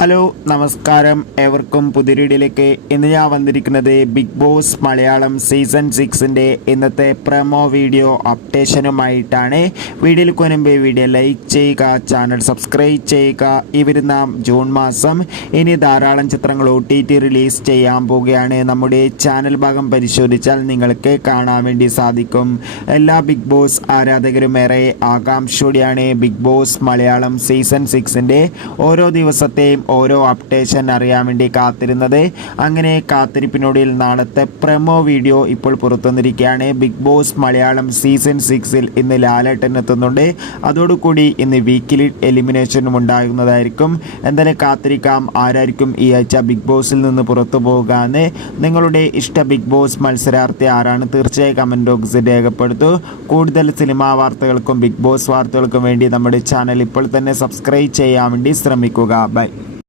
Hello നമസ്കാരം, ഏവർക്കും പുതിയൊരിടിയിലേക്ക്. ഇന്ന് ഞാൻ വന്നിരിക്കുന്നത് ബിഗ് ബോസ് മലയാളം സീസൺ 6ൻ്റെ ഇന്നത്തെ പ്രൊമോ വീഡിയോ അപ്ഡേഷനുമായിട്ടാണ്. വീഡിയോയിൽ മുൻപ് വീഡിയോ ലൈക്ക് ചെയ്യുക, ചാനൽ സബ്സ്ക്രൈബ് ചെയ്യുക. ഈ വരുന്ന ജൂൺ മാസം ഇനി ധാരാളം ചിത്രങ്ങൾ OTT റിലീസ് ചെയ്യാൻ പോവുകയാണ്. നമ്മുടെ ചാനൽ ഭാഗം പരിശോധിച്ചാൽ നിങ്ങൾക്ക് കാണാൻ വേണ്ടി സാധിക്കും. എല്ലാ ബിഗ് ബോസ് ആരാധകരും ഏറെ ആകാംക്ഷയോടെയാണ് ബിഗ് ബോസ് മലയാളം സീസൺ 6ൻ്റെ ഓരോ ദിവസത്തെയും ഓരോ അപ്ഡേഷൻ അറിയാൻ വേണ്ടി കാത്തിരുന്നത്. അങ്ങനെ കാത്തിരിപ്പിനൊടുവിൽ നാളത്തെ പ്രൊമോ വീഡിയോ ഇപ്പോൾ പുറത്തുവന്നിരിക്കുകയാണ്. ബിഗ് ബോസ് മലയാളം സീസൺ 6ൽ ഇന്ന് ലാലേട്ടൻ എത്തുന്നുണ്ട്. അതോടുകൂടി ഇന്ന് വീക്കിലി എലിമിനേഷനും ഉണ്ടാകുന്നതായിരിക്കും. എന്തായാലും കാത്തിരിക്കാം ആരായിരിക്കും ഈ ആഴ്ച ബിഗ് ബോസിൽ നിന്ന് പുറത്തു പോകുക എന്ന്. നിങ്ങളുടെ ഇഷ്ട ബിഗ് ബോസ് മത്സരാർത്ഥി ആരാണ്? തീർച്ചയായും കമൻറ്റ് ബോക്സിൽ രേഖപ്പെടുത്തൂ. കൂടുതൽ സിനിമാ വാർത്തകൾക്കും ബിഗ് ബോസ് വാർത്തകൾക്കും വേണ്ടി നമ്മുടെ ചാനൽ ഇപ്പോൾ തന്നെ സബ്സ്ക്രൈബ് ചെയ്യാൻ വേണ്ടി ശ്രമിക്കുക. ബൈ.